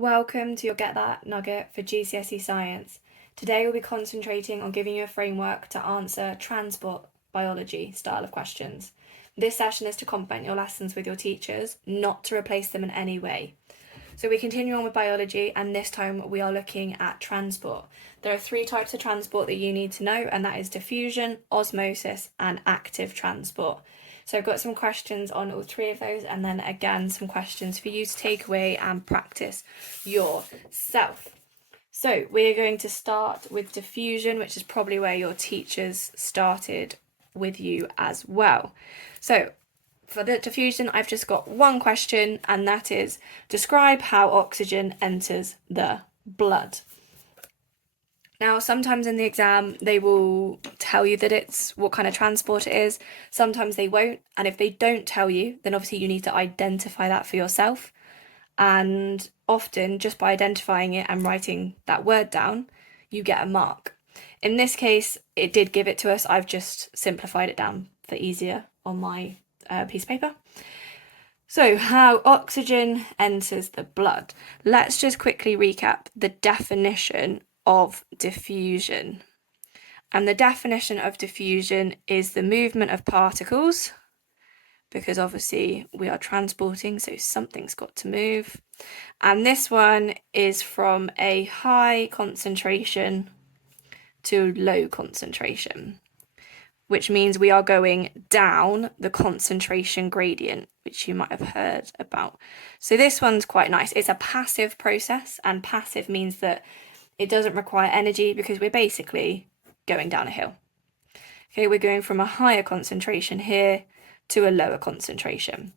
Welcome to your Get That Nugget for GCSE Science. Today we'll be concentrating on giving you a framework to answer transport biology style of questions. This session is to complement your lessons with your teachers, not to replace them in any way. So we continue on with biology, and this time we are looking at transport. There are 3 types of transport that you need to know, and that is diffusion, osmosis, and active transport. So I've got some questions on all 3 of those, and then again some questions for you to take away and practice yourself. So we're going to start with diffusion, which is probably where your teachers started with you as well. So for the diffusion, I've just got one question, and that is, describe how oxygen enters the blood. Now, sometimes in the exam, they will tell you that it's what kind of transport it is. Sometimes they won't. And if they don't tell you, then obviously you need to identify that for yourself. And often, just by identifying it and writing that word down, you get a mark. In this case, it did give it to us. I've just simplified it down for easier on my piece of paper. So, how oxygen enters the blood. Let's just quickly recap the definition of diffusion. And the definition of diffusion is the movement of particles, because obviously we are transporting, so something's got to move. And this one is from a high concentration to low concentration, which means we are going down the concentration gradient, which you might have heard about. So this one's quite nice. It's a passive process, and passive means that it doesn't require energy because we're basically going down a hill. Okay, we're going from a higher concentration here to a lower concentration.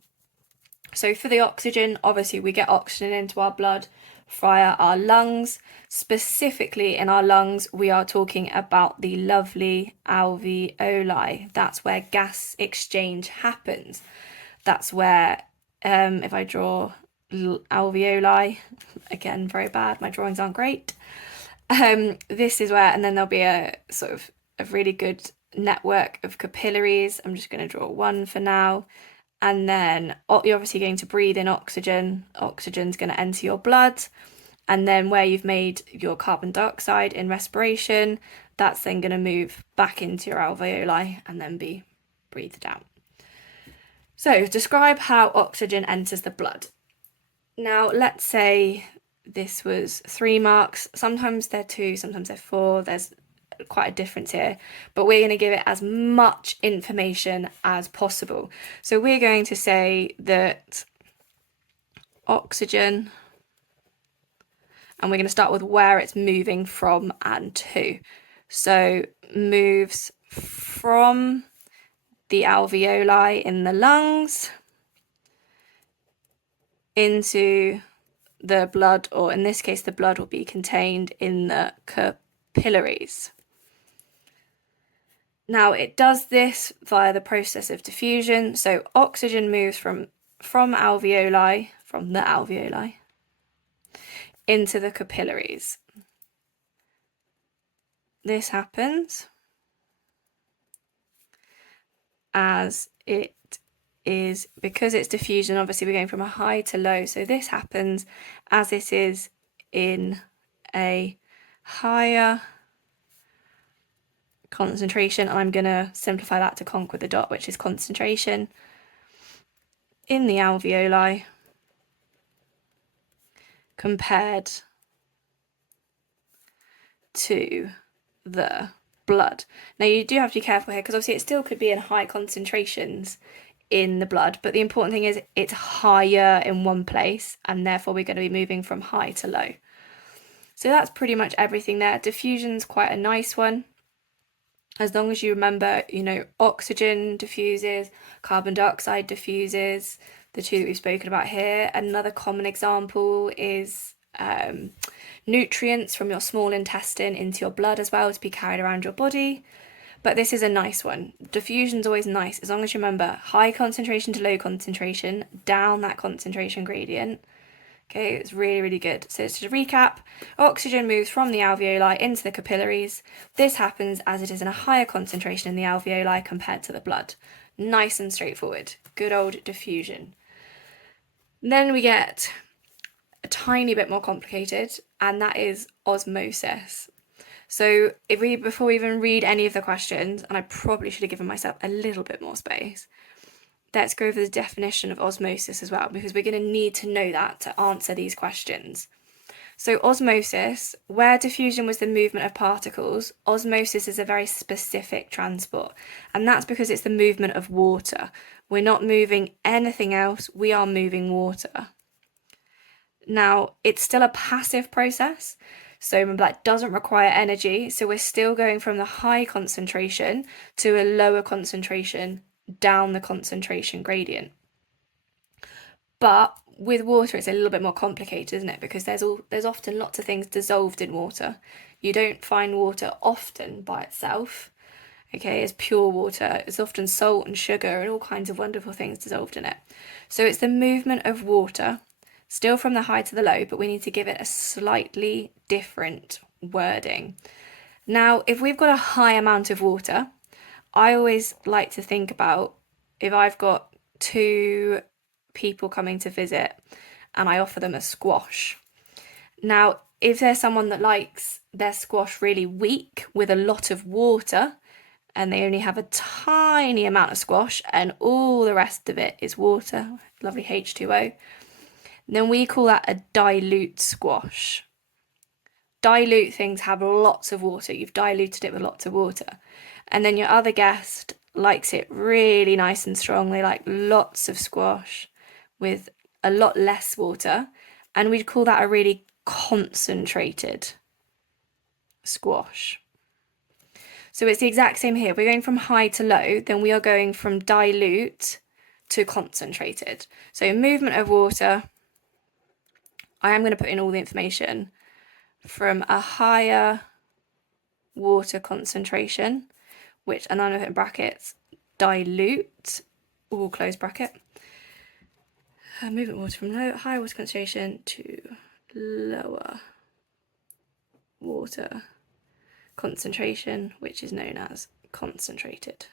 So for the oxygen, obviously we get oxygen into our blood via our lungs. Specifically in our lungs, we are talking about the lovely alveoli. That's where gas exchange happens. That's where, if I draw alveoli, again, very bad, my drawings aren't great. This is where, and then there'll be a sort of a really good network of capillaries. I'm just going to draw one for now. And then you're obviously going to breathe in oxygen. Oxygen's going to enter your blood. And then where you've made your carbon dioxide in respiration, that's then going to move back into your alveoli and then be breathed out. So describe how oxygen enters the blood. Now, let's say this was 3 marks. Sometimes they're 2, sometimes they're 4. There's quite a difference here, but we're going to give it as much information as possible. So we're going to say that oxygen, and we're going to start with where it's moving from and to. So moves from the alveoli in the lungs into the blood, or in this case, the blood will be contained in the capillaries. Now, it does this via the process of diffusion. So oxygen moves from the alveoli, into the capillaries. This happens as it is, because it's diffusion, obviously we're going from a high to low. So this happens as it is in a higher concentration. I'm going to simplify that to conc with a dot, which is concentration in the alveoli compared to the blood. Now you do have to be careful here, because obviously it still could be in high concentrations in the blood, but the important thing is it's higher in one place, and therefore we're going to be moving from high to low. So that's pretty much everything there. Diffusion's quite a nice one. As long as you remember, oxygen diffuses, carbon dioxide diffuses, the 2 that we've spoken about here. Another common example is nutrients from your small intestine into your blood as well, to be carried around your body. But this is a nice one. Diffusion's always nice, as long as you remember high concentration to low concentration, down that concentration gradient. Okay, it's really, really good. So to recap, oxygen moves from the alveoli into the capillaries. This happens as it is in a higher concentration in the alveoli compared to the blood. Nice and straightforward. Good old diffusion. Then we get a tiny bit more complicated, and that is osmosis. So before we even read any of the questions, and I probably should have given myself a little bit more space, let's go over the definition of osmosis as well, because we're going to need to know that to answer these questions. So osmosis, where diffusion was the movement of particles, osmosis is a very specific transport, and that's because it's the movement of water. We're not moving anything else, we are moving water. Now, it's still a passive process, so that doesn't require energy, so we're still going from the high concentration to a lower concentration down the concentration gradient. But with water, it's a little bit more complicated, isn't it? Because there's often lots of things dissolved in water. You don't find water often by itself, okay, as pure water. It's often salt and sugar and all kinds of wonderful things dissolved in it. So it's the movement of water, still from the high to the low, but we need to give it a slightly different wording. Now, if we've got a high amount of water, I always like to think about if I've got 2 people coming to visit and I offer them a squash. Now, if there's someone that likes their squash really weak with a lot of water and they only have a tiny amount of squash and all the rest of it is water, lovely H2O, then we call that a dilute squash. Dilute things have lots of water. You've diluted it with lots of water. And then your other guest likes it really nice and strong. They like lots of squash with a lot less water. And we'd call that a really concentrated squash. So it's the exact same here. If we're going from high to low, then we are going from dilute to concentrated. So movement of water, I am going to put in all the information from a higher water concentration, which, and I'm going to put in brackets, dilute, all close bracket. Movement water from higher water concentration to lower water concentration, which is known as concentrated.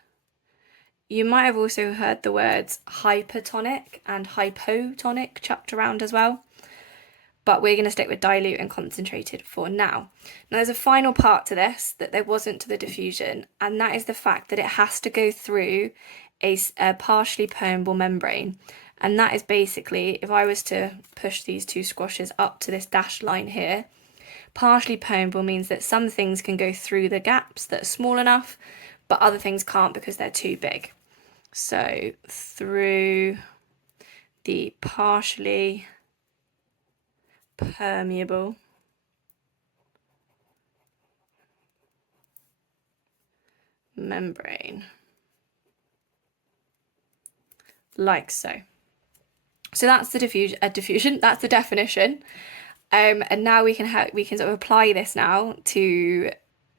You might have also heard the words hypertonic and hypotonic chucked around as well, but we're going to stick with dilute and concentrated for now. Now, there's a final part to this that there wasn't to the diffusion, and that is the fact that it has to go through a partially permeable membrane. And that is basically, if I was to push these 2 squashes up to this dashed line here, partially permeable means that some things can go through the gaps that are small enough, but other things can't because they're too big. So through the partially permeable membrane, like so. So that's the diffusion. That's the definition. And now we can sort of apply this now to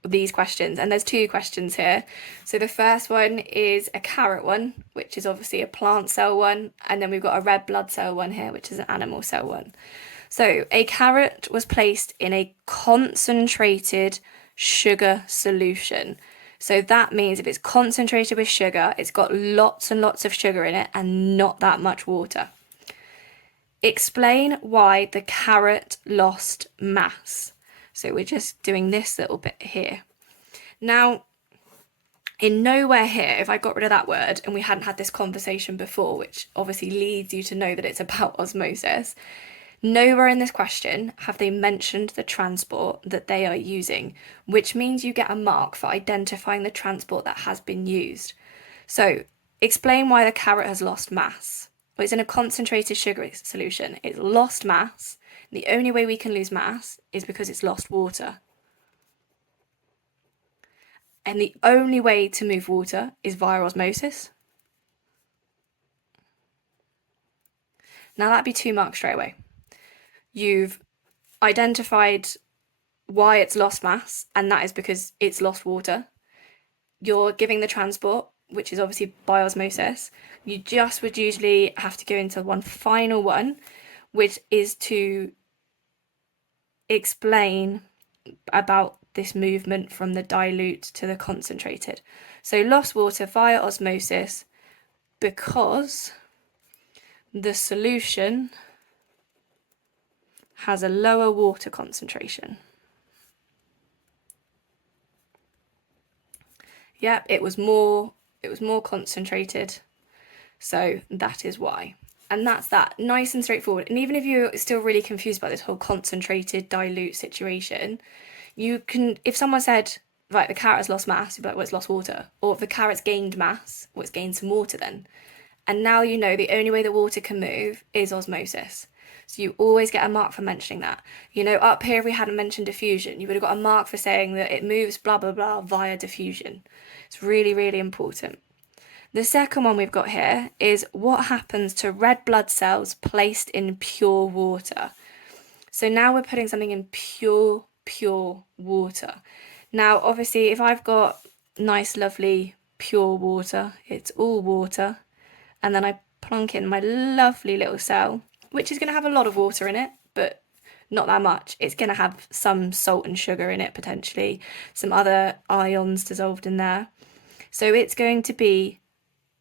these questions. And there's 2 questions here. So the first one is a carrot one, which is obviously a plant cell one, and then we've got a red blood cell one here, which is an animal cell one. So a carrot was placed in a concentrated sugar solution. So that means if it's concentrated with sugar, it's got lots and lots of sugar in it and not that much water. Explain why the carrot lost mass. So we're just doing this little bit here. Now, in nowhere here, if I got rid of that word and we hadn't had this conversation before, which obviously leads you to know that it's about osmosis, nowhere in this question have they mentioned the transport that they are using, which means you get a mark for identifying the transport that has been used. So explain why the carrot has lost mass. Well, it's in a concentrated sugar solution. It's lost mass. The only way we can lose mass is because it's lost water. And the only way to move water is via osmosis. Now that'd be 2 marks straight away. You've identified why it's lost mass, and that is because it's lost water. You're giving the transport, which is obviously by osmosis. You just would usually have to go into one final one, which is to explain about this movement from the dilute to the concentrated. So lost water via osmosis because the solution has a lower water concentration? Yep, it was more concentrated. So that is why. And that's that. Nice and straightforward. And even if you're still really confused about this whole concentrated dilute situation, you can, if someone said, right, the carrot has lost mass, you'd be like, well, it's lost water. Or if the carrot's gained mass, well, it's gained some water then. And now you know the only way that water can move is osmosis. So you always get a mark for mentioning that. You know, up here, if we hadn't mentioned diffusion, you would have got a mark for saying that it moves blah, blah, blah via diffusion. It's really, really important. The second one we've got here is what happens to red blood cells placed in pure water. So now we're putting something in pure water. Now, obviously, if I've got nice, lovely, pure water, it's all water, and then I plonk in my lovely little cell, which is going to have a lot of water in it, but not that much. It's going to have some salt and sugar in it, potentially, some other ions dissolved in there. So it's going to be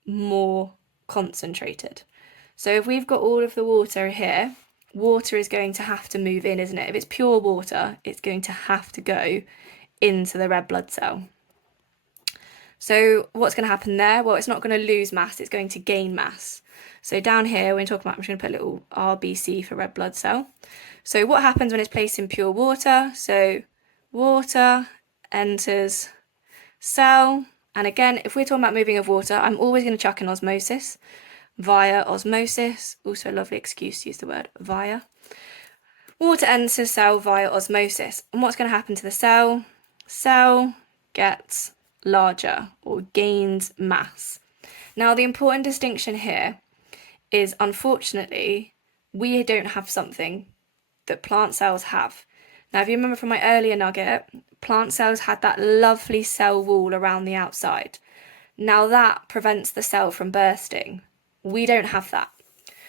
more concentrated. So if we've got all of the water here, water is going to have to move in, isn't it? If it's pure water, it's going to have to go into the red blood cell. So what's going to happen there? Well, it's not going to lose mass, it's going to gain mass. So down here, when talking about, I'm just going to put a little RBC for red blood cell. So what happens when it's placed in pure water? So water enters cell. And again, if we're talking about moving of water, I'm always going to chuck in osmosis. Via osmosis, also a lovely excuse to use the word via. Water enters cell via osmosis. And what's going to happen to the cell? Cell gets larger or gains mass. Now, the important distinction here is, unfortunately, we don't have something that plant cells have. Now, if you remember from my earlier nugget, plant cells had that lovely cell wall around the outside. Now that prevents the cell from bursting. We don't have that.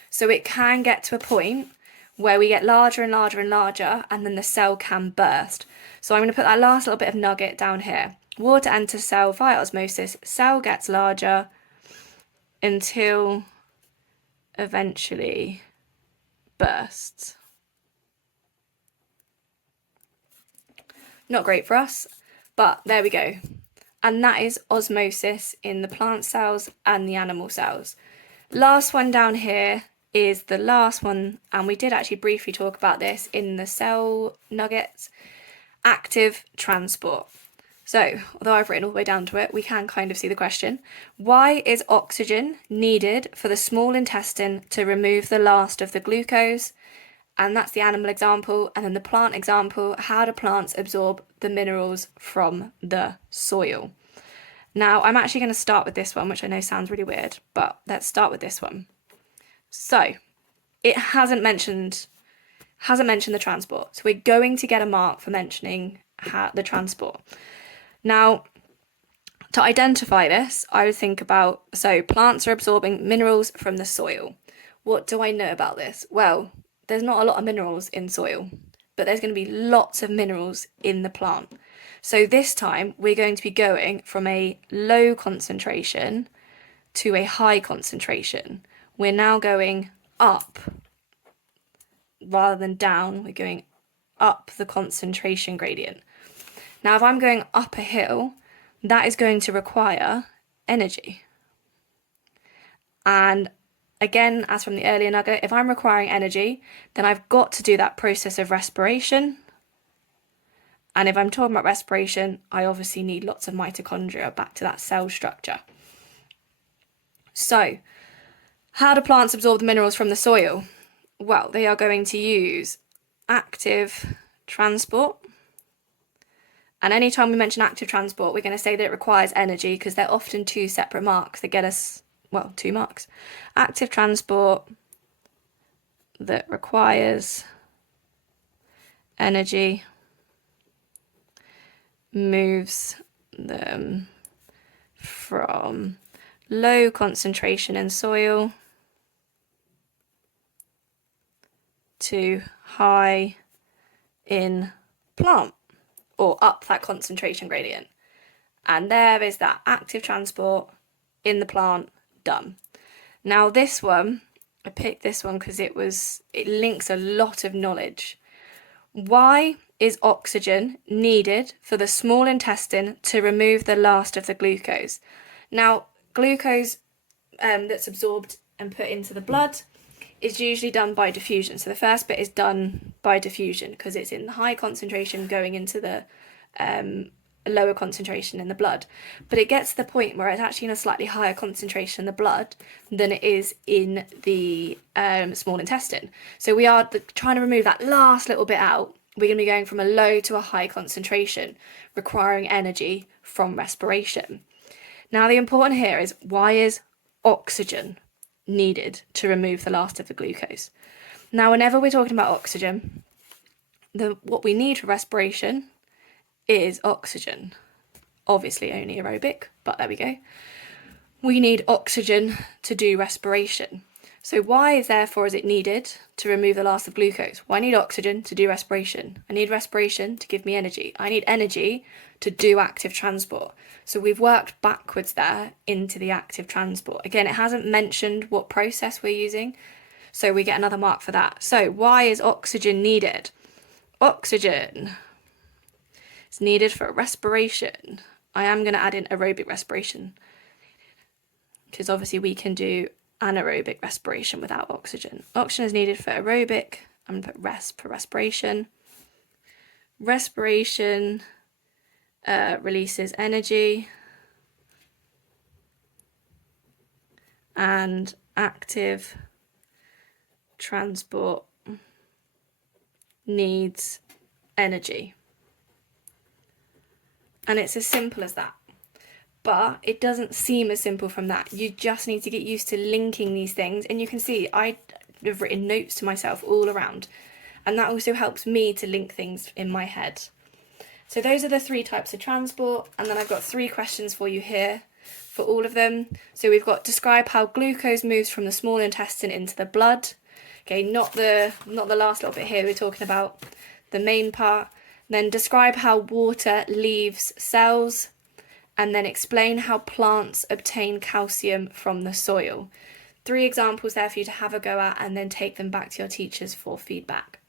So it can get to a point where we get larger and larger and larger, and then the cell can burst. So I'm going to put that last little bit of nugget down here. Water enters cell via osmosis, cell gets larger until eventually bursts. Not great for us, but there we go. And that is osmosis in the plant cells and the animal cells. Last one down here is the last one, and we did actually briefly talk about this in the cell nuggets, active transport. So, although I've written all the way down to it, we can kind of see the question. Why is oxygen needed for the small intestine to remove the last of the glucose? And that's the animal example. And then the plant example, how do plants absorb the minerals from the soil? Now, I'm actually going to start with this one, which I know sounds really weird, but let's start with this one. So, it hasn't mentioned the transport. So we're going to get a mark for mentioning the transport. Now, to identify this, I would think about, so plants are absorbing minerals from the soil. What do I know about this? Well, there's not a lot of minerals in soil, but there's going to be lots of minerals in the plant. So this time we're going to be going from a low concentration to a high concentration. We're now going up rather than down. We're going up the concentration gradient. Now, if I'm going up a hill, that is going to require energy. And again, as from the earlier nugget, if I'm requiring energy, then I've got to do that process of respiration. And if I'm talking about respiration, I obviously need lots of mitochondria, back to that cell structure. So, how do plants absorb the minerals from the soil? Well, they are going to use active transport. And anytime we mention active transport, we're going to say that it requires energy, because they're often two separate marks that get us, well, 2 marks. Active transport that requires energy moves them from low concentration in soil to high in plant, or up that concentration gradient. And there is that active transport in the plant done. Now this one, I picked this one because it links a lot of knowledge Why is oxygen needed for the small intestine to remove the last of the glucose? Now, glucose that's absorbed and put into the blood is usually done by diffusion. So the first bit is done by diffusion because it's in high concentration going into the lower concentration in the blood. But it gets to the point where it's actually in a slightly higher concentration in the blood than it is in the small intestine. So we are trying to remove that last little bit out. We're going to be going from a low to a high concentration, requiring energy from respiration. Now, the important here is, why is oxygen needed to remove the last of the glucose? Now, whenever we're talking about oxygen, what we need for respiration is oxygen. Obviously only aerobic, but there we go. We need oxygen to do respiration. So why, therefore, is it needed to remove the last of glucose? Well, I need oxygen to do respiration. I need respiration to give me energy. I need energy to do active transport. So we've worked backwards there into the active transport. Again, it hasn't mentioned what process we're using, so we get another mark for that. So why is oxygen needed? Oxygen is needed for respiration. I am going to add in aerobic respiration because obviously we can do anaerobic respiration without oxygen. Oxygen is needed for aerobic. I'm going to put rest for respiration. Respiration releases energy, and active transport needs energy. And it's as simple as that. But it doesn't seem as simple from that. You just need to get used to linking these things. And you can see I have written notes to myself all around. And that also helps me to link things in my head. So those are the 3 types of transport. And then I've got 3 questions for you here for all of them. So we've got, describe how glucose moves from the small intestine into the blood. Okay, not the last little bit here. We're talking about the main part. Then describe how water leaves cells. And then explain how plants obtain calcium from the soil. 3 examples there for you to have a go at and then take them back to your teachers for feedback.